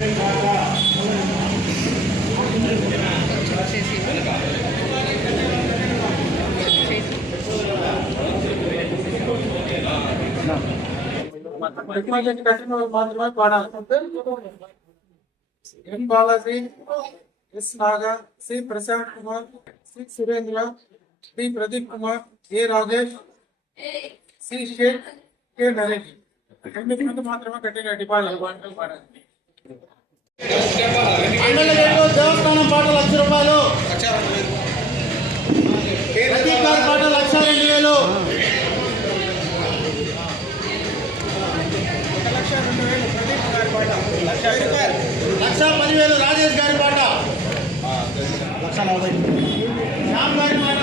N Balaji, S Naga, सी प्रशांत कुमार, सी Surendra, D Pradeep Kumar, ए राजेश, सी शेख, के नरेश मात्र deposit देवस्थान पाट लक्ष 10,000 राजेश गारी पाट ₹1,40,000 श्याम गारी पाट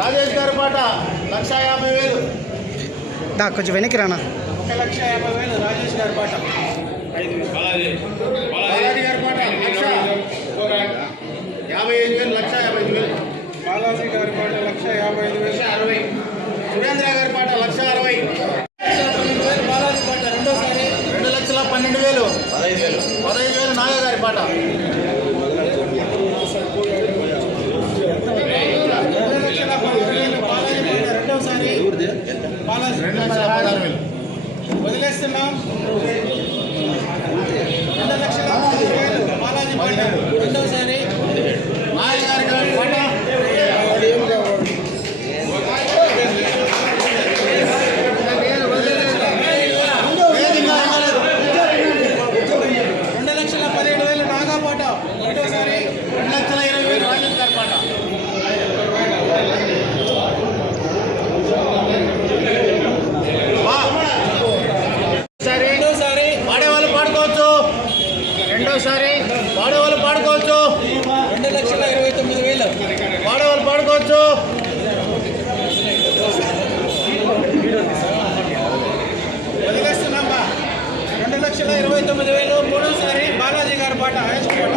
राजेश गारी पाट ₹1,50,000 కొంచెం వెనక్కి రానా. 1,50,000 राजेश गारी पाट बालाजी गारी पाट 1,55,000 1,55,000 बालाजी गारी पाट 1,55,000 सुरेंद्र गारी पाट 1,60,000 बालाजी पाट రెండోసారి 2,12,000 15,000 नागा गारी पाट రెండోసారి బాలాజీ 2,16,000 వదిలేస్తున్నాం. 2,10,000 బాలాజీ పాట రెండోసారి नागा गारी पाट 2,17,000 నాగా పాట రెండోసారి 2,20,000 రాజేష్ గారి పాట రెండోసారి పాడేవాళ్ళు పాడుకోవచ్చు. రెండోసారి పాడేవాళ్ళు పాడుకోవచ్చు. 2,29,000 పాడేవాళ్ళు పాడుకోవచ్చు. వదిలేస్తున్నాం. 2,29,000 మూడోసారి బాలాజీ గారి పాట హైయెస్ట్ పాట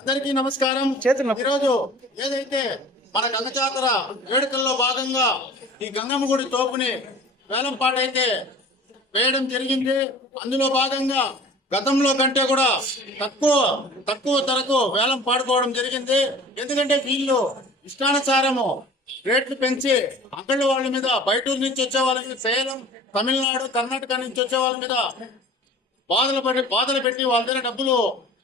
అందరికీ నమస్కారం. ఈరోజు ఏదైతే మన గంగ జాతర వేడుకల్లో భాగంగా ఈ గంగమ్మ గుడి తోపుని వేలం పాట అయితే వేయడం జరిగింది. అందులో భాగంగా గతంలో కంటే కూడా తక్కువ ధరకు వేలం పాడుకోవడం జరిగింది. ఎందుకంటే వీళ్ళు ఇష్టానుసారము రేట్లు పెంచి అంగళ్ళ వాళ్ళ మీద, బయటూరు నుంచి వచ్చే వాళ్ళ మీద, సేలం, తమిళనాడు, కర్ణాటక నుంచి వచ్చే వాళ్ళ మీద బాధలు పెట్టి వాళ్ళ దగ్గర డబ్బులు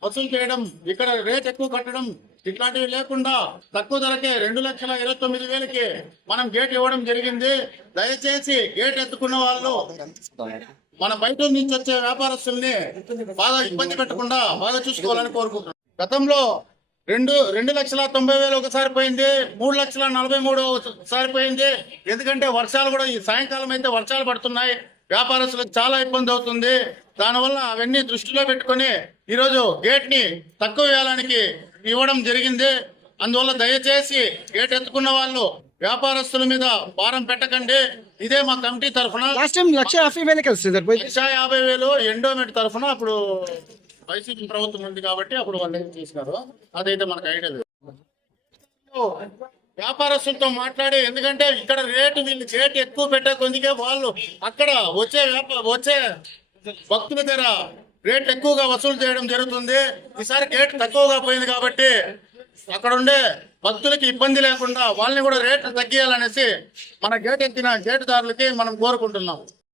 వసూలు చేయడం, ఇక్కడ రేట్ ఎక్కువ కట్టడం ఇట్లాంటివి లేకుండా తక్కువ ధరకే 2,29,000కి మనం గేట్ ఇవ్వడం జరిగింది. దయచేసి గేట్ ఎత్తుకున్న వాళ్ళు మన బయట నుంచి వచ్చే వ్యాపారస్తుల్ని బాగా ఇబ్బంది పెట్టకుండా బాగా చూసుకోవాలని కోరుకుంటున్నాం. గతంలో 2,90,000 ఒకసారి పోయింది, 3,43,000 ఒకసారి పోయింది. ఎందుకంటే వర్షాలు కూడా ఈ సాయంకాలం అయితే వర్షాలు పడుతున్నాయి, వ్యాపారస్తులకు చాలా ఇబ్బంది అవుతుంది. దానివల్ల అవన్నీ దృష్టిలో పెట్టుకుని ఈరోజు గేట్ ని తక్కువ వేలానికి ఇవ్వడం జరిగింది. అందువల్ల దయచేసి గేట్ ఎత్తుకున్న వాళ్ళు వ్యాపారస్తుల మీద భారం పెట్టకండి. ఇదే మా కమిటీ తరఫున. ₹1,50,000 ఎండోమెంట్ తరఫున అప్పుడు వైసీపీ ప్రభుత్వం ఉంది కాబట్టి అప్పుడు వాళ్ళు చేసినారు. అదైతే మనకు ఐడియా లేదు. వ్యాపారస్తులతో మాట్లాడి, ఎందుకంటే ఇక్కడ రేటు వీళ్ళు గేట్ ఎక్కువ పెట్టే కొద్దిగా వాళ్ళు అక్కడ వచ్చే భక్తుల దగ్గర రేట్ ఎక్కువగా వసూలు చేయడం జరుగుతుంది. ఈసారి గేట్ తక్కువగా పోయింది కాబట్టి అక్కడ ఉండే భక్తులకి ఇబ్బంది లేకుండా వాళ్ళని కూడా రేట్లు తగ్గియాలనేసి మన గేట్ ఎత్తిన గేటుదారులకి మనం కోరుకుంటున్నాం.